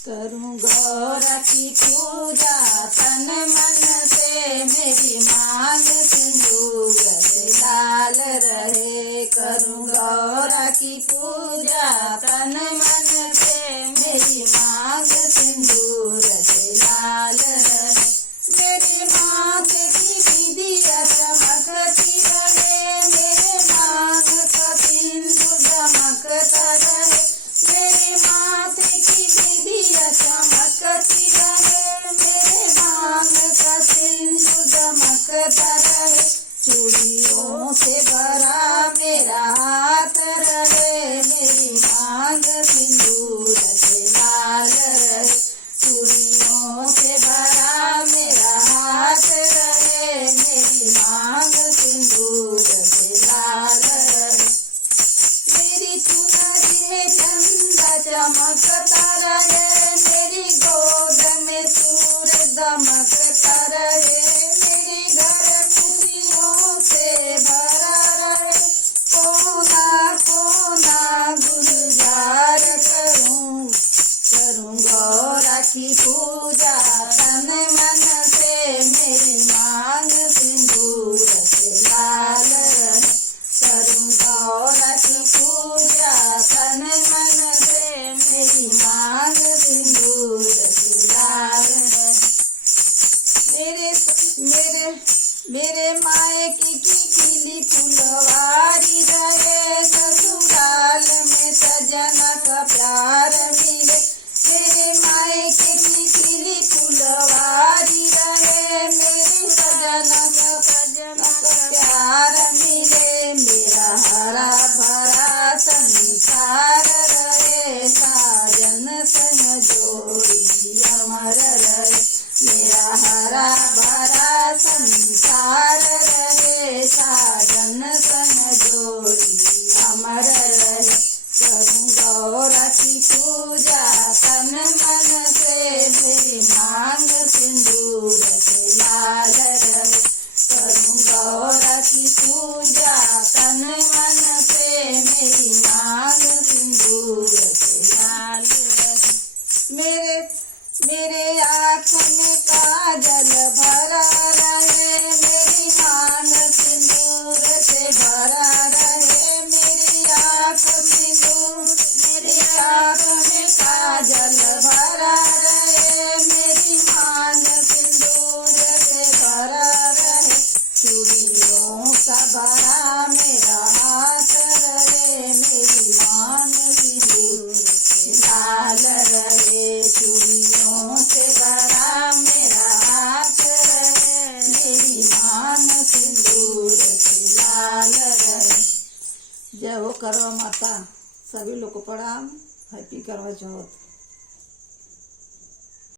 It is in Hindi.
करूं गौरा की पूजा तन मन से, मेरी मांग सिंदूर से लाल रहे। करूं गौरा की पूजा तन मन से, मेरी मांग सिंदूर से लाल रहे। मेरी मांग की विधिया चमकती रहे, मेरे मांग का सिंदूर चमकता रहे। मेरी मांग की विधिया चमकती रहे, मेरे मांग का सिंदूर चमकता रहे। चूड़ियों से भरा मेरा हाथ रहे, मेरी मांग सिंदूर से लाल रहे। चूड़ियों से भरा मेरा हाथ रहे, मेरी मांग सिंदूर से लाल रहे। मेरी चुनरी में चंदा चमकता रहे, मेरी गोद में सूरज दमकता रहे। मेरे घर खुशियों से भरा रहे, कोना कोना गुलजार करूं। करूं गौरा की पूजा तन मन से, मेरी मांग सिंदूर से लाल रहे। करूं गौरा की पूजा तन मन से, मेरी मांग सिंदूर से लाल रहे। मेरे मायके की खिली फुलवारी रहे, ससुराल में सजन का प्यार मिले। मेरे मायके की खिली फुलवारी रहे, मेरे सजन का प्यार मिले। मेरा हरा भरा संसार रहे, साजन संग जोड़ी अमर रहे। मेरा हरा भरा संसार रहे, साजन संग जोड़ी अमर रहे। करूं गौरा की पूजा तन मन से, मेरी मांग सिंदूर से लाल रहे। करूं गौरा की पूजा तन मन से, मेरी मांग सिंदूर से लाल रहे। मेरे आँख में काजल भरा रहे, मेरी मांग सिंदूर से भरा रहे। मेरी आँख में काजल भरा रहे, मेरी मांग सिंदूर से भरा रहे। चूड़ियों का भरा मेरा हाथ रहे, मेरी मांग सिंदूर से लाल रहे। चूड़ियों से भरा मेरा हाथ रहे, मेरी मांग सिंदूर से लाल रहे। जय हो करवा माता। सभी लोग को प्रणाम। हैप्पी करवा चौथ।